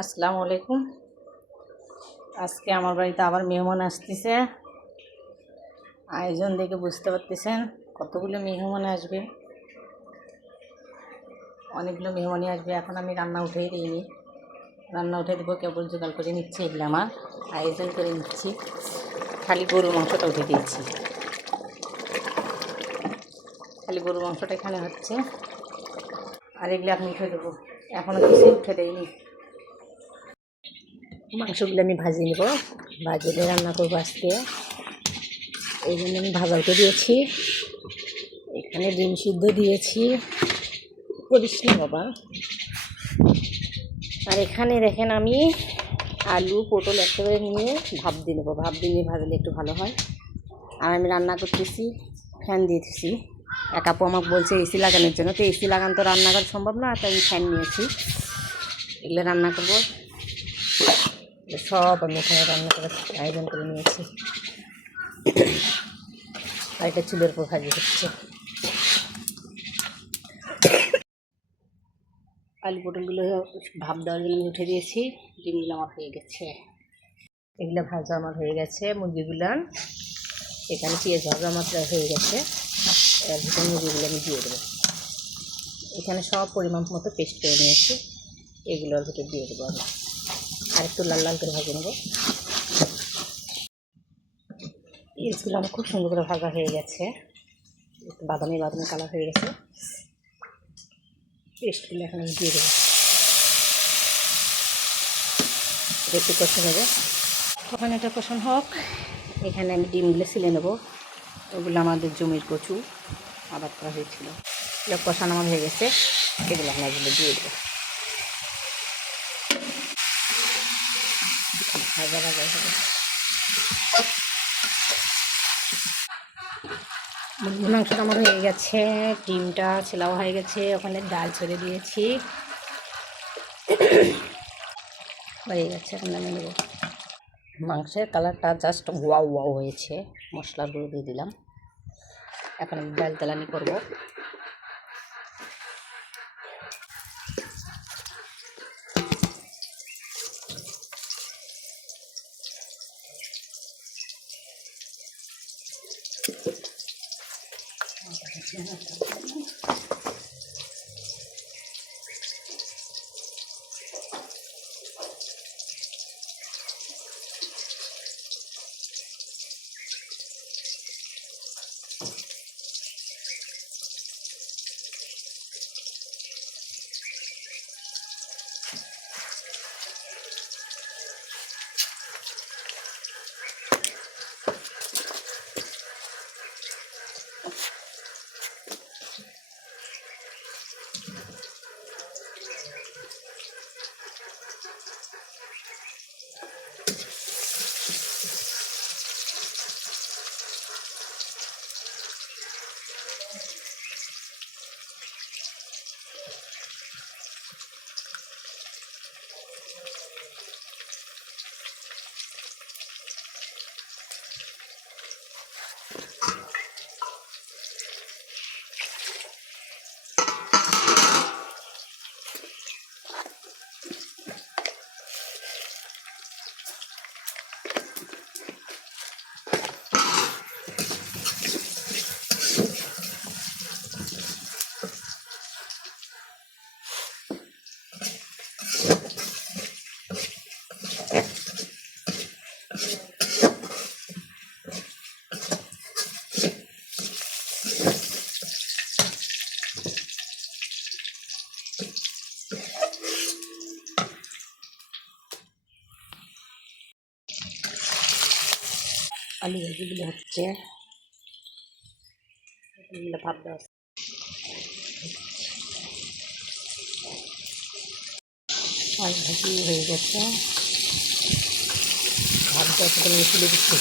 আসসালামু আলাইকুম। আজকে আমার বাড়িতে আবার মেহমান আসতেছে। আয়োজন দেখে বুঝতে পারতেছেন কতগুলো মেহমান আসবে, অনেকগুলো মেহমানই আসবে। এখন আমি রান্না উঠে দিইনি, রান্না উঠে দেবো, কেবল জোগাড় করে নিচ্ছি। এগুলো আমার আয়োজন করে নিচ্ছি। খালি গরুর মাংসটা উঠে দিয়েছি, খালি গরুর মাংসটা এখানে হচ্ছে। আর এগুলো এখন উঠে দেবো, এখনও কিছু উঠে দেয়নি। মাংসগুলো আমি ভাজিয়ে নেব, ভাজিয়ে রান্না করবো আজকে। এই জন্য আমি ভাজাতে দিয়েছি। এখানে ডিম সিদ্ধ দিয়েছি, করিস না বাবা। আর এখানে দেখেন আমি আলু পটল একেবারে নিয়ে ভাপ দিয়ে নেবো, ভাপ দিয়ে নিয়ে ভাজলে একটু ভালো হয়। আর আমি রান্না করতেছি, ফ্যান দিয়েছি। এক আপু আমাকে বলছে এসি লাগানোর জন্য, তো এসি লাগানো তো রান্না করা সম্ভব না, তাই আমি ফ্যান নিয়েছি। এগুলো রান্না করবো সব, আমি এখানে রান্না করার আয়োজন করে নিয়েছি। আর এটা চুলের উপর ভাজি হচ্ছে। আলু পটলগুলো ভাপ দেওয়ার জন্য আমি উঠে দিয়েছি। ডিমগুলো আমার হয়ে গেছে, এগুলো ভাজা আমার হয়ে গেছে। মুরগিগুলো এখানে পেঁয়াজ ভাজা আমার প্রায় হয়ে গেছে। এর ভিতরে মুরগিগুলো আমি দিয়ে দেবো। এখানে সব পরিমাণ মতো পেস্ট করে নিয়েছি, এগুলোর ভিতরে দিয়ে দেবো আমি। আর একটু লাল লাল করে ভাজে নেবো। পেঁয়াজগুলো আমার খুব সুন্দর করে ভাজা হয়ে গেছে, একটু বাদামি বাদামি কালার হয়ে গেছে। পেস্টগুলো এখন আমি দিয়ে দেবো, একটু কষে নেবো। তখন এটা কষানো হোক। এখানে আমি ডিমগুলো ছিলে নেবো। ওগুলো আমাদের জমির কচু আবাদ করা হয়েছিল, এগুলো কষানো আমার হয়ে গেছে। এগুলো এখন এগুলো দিয়ে দেবো, ভাজা ভাজা হবে। মুরগির মাংসটা আমার হয়ে গেছে, ডিমটা ছেলাও হয়ে গেছে, ওখানে ডাল ছেড়ে দিয়েছি, হয়ে গেছে। এখন আমি নেব। মাংসের কালারটা জাস্ট ওয়াও ওয়াও হয়েছে, মশলার গুঁড়ো দিয়ে দিলাম। এখন আমি ডাল তেলানি করবো। আলু ভাজিগুলো হচ্ছে, এগুলো ভাব দেওয়া আলু ভাজি হয়ে গেছে। ভাব দেওয়া সেখানে তুলে দিচ্ছি।